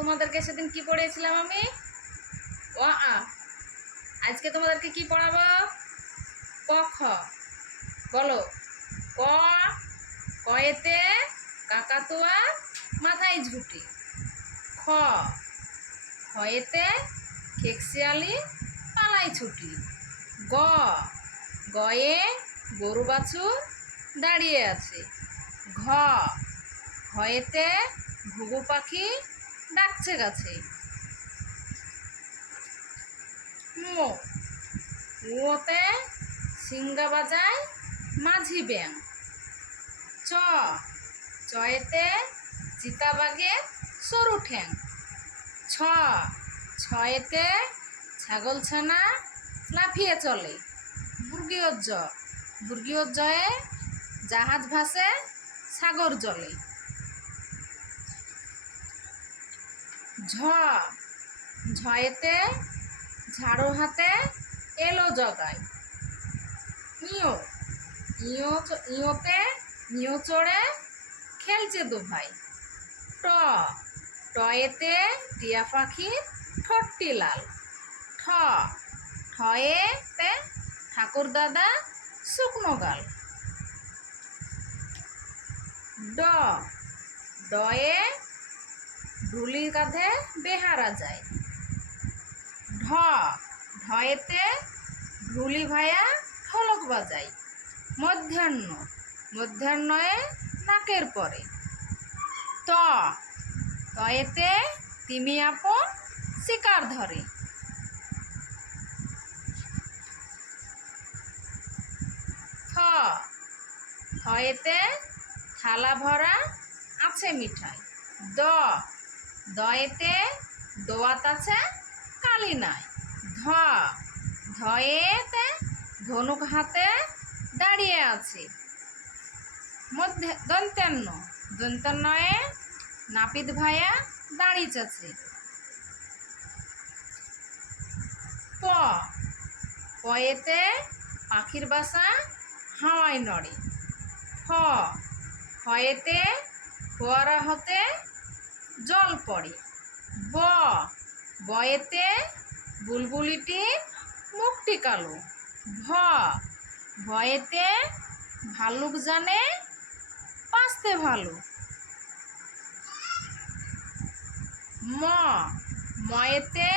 তোমাদেরকে সেদিন কি পড়িয়েছিলাম আমি? অ আ। আজকে তোমাদেরকে কি পড়াবো? ক খ। বলো। ক, কয়েতে কাকাতুয়া মাথায় ঝুঁটি। খ, খয়েতে খেকশিয়ালি পালায় ছুটি। গ, গয়ে গরু বাছুর দাঁড়িয়ে আছে। ঘ, ঘয়েতে ঘুঘু পাখি ডাকছে গাছে। ঙ, ঙতে সিংহা বাজায় মাঝি ব্যাং। চ, চয়েতে চিতাবাঘের সরু ঠ্যাং। ছ, ছয়েতে ছাগলছানা লাফিয়ে চলে। বর্গীয় জ, বর্গীয় জয়ে জাহাজ ভাসে সাগর জলে। ঝ, ঝয়েতে ঝাড়ু হাতে এলো জগায়। ইয়ো, ইয়োতে ইয়ো চড়ে খেলছে দুভাই। ট, টয়েতে টিয়া পাখির ঠোঁটটি লাল। ঠ, ঠয়েতে ঠাকুর দাদা শুকনো গাল। ড, ডয়ে ঢুলির কাঁধে বেহারা যায়। ঢ, ঢয়েতে ঢুলি ভায়া ঢোলক বাজায়। মধ্যাহ্ন, মধ্যাহ্নয়ে নাকের পরে। ত, তয়েতে তিমি আপন শিকার ধরে। থ, থয়েতে থালা ভরা আছে মিঠাই। দ, দয়েতে দোয়াত আছে কালি নাই। ধ, ধয়েতে ধনুক হাতে দাঁড়িয়ে আছে। দন্ত্যান্ন, দন্ত্যান্নয়ে নাপিত ভায়া দাঁড়িয়েছে। প, পয়েতে পাখির বাসা হাওয়ায় নড়ে। ফ, ফয়েতে ফোয়ারা হতে জল পড়ে। ব, বয়েতে বুলবুলিটির মুখটি কালো। ভ, ভয়েতে ভাল্লুক জানে বাঁচতে ভালো। ম, ময়েতে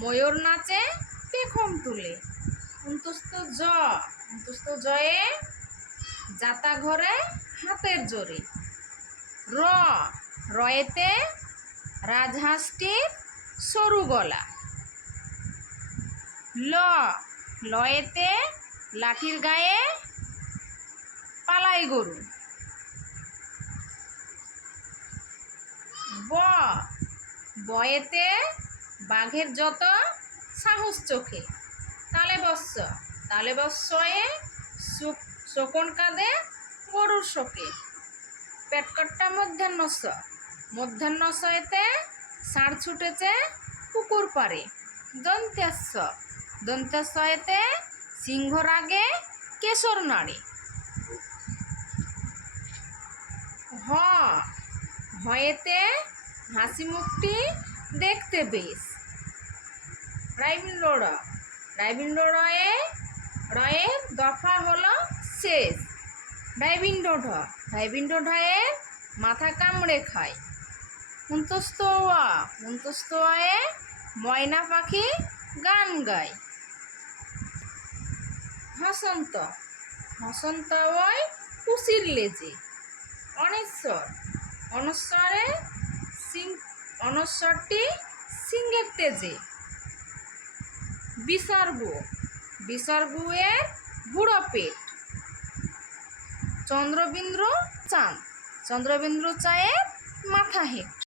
ময়ূর নাচে পেখম তুলে। জ, জয়ে যাতা ঘরে হাতের জোরে। র, রয়েতে রাজহাঁসটির সরু গলা। ল, লয়েতে লাঠির গায়ে পালাই গরু। ব, বয়েতে বাঘের যত সাহস চোখে। তালে বস্যয়ে শকুন কাঁদে গরুর শোকে। পেটকট্টা মধ্যাহ্নস্য, মধ্যাহ্নস্যতে ষাঁড় ছুটেছে পুকুর পাড়ে। দন্ত্যাস্য, দন্ত্যাস্যতে সিংহ রাগে কেশর নাড়ে। হ, হয়েতে হাসি মুখটি দেখতে বেশ। রাইবিন্দ্র র, রাইবিন্দ্র রয়ের দফা হলো শেষ। ডাইবিন্দ্র ঢ, ডাইবিন্দ্র ঢয়ে মাথা কামড়ে খায়। অন্তস্থ অ, অন্তস্থ অয়ে ময়না পাখি গান গায়। হসন্ত, হসন্ত অয় কুশির লেজে। অনিশ্বর, অনশ্বরে অনশ্বরটি সিংহের তেজে। বিসর্গ, বিসর্গের বুড়ো পেট। চন্দ্রবিন্দু চাঁদ, চন্দ্রবিন্দু চাঁদের মাথা হেঁট।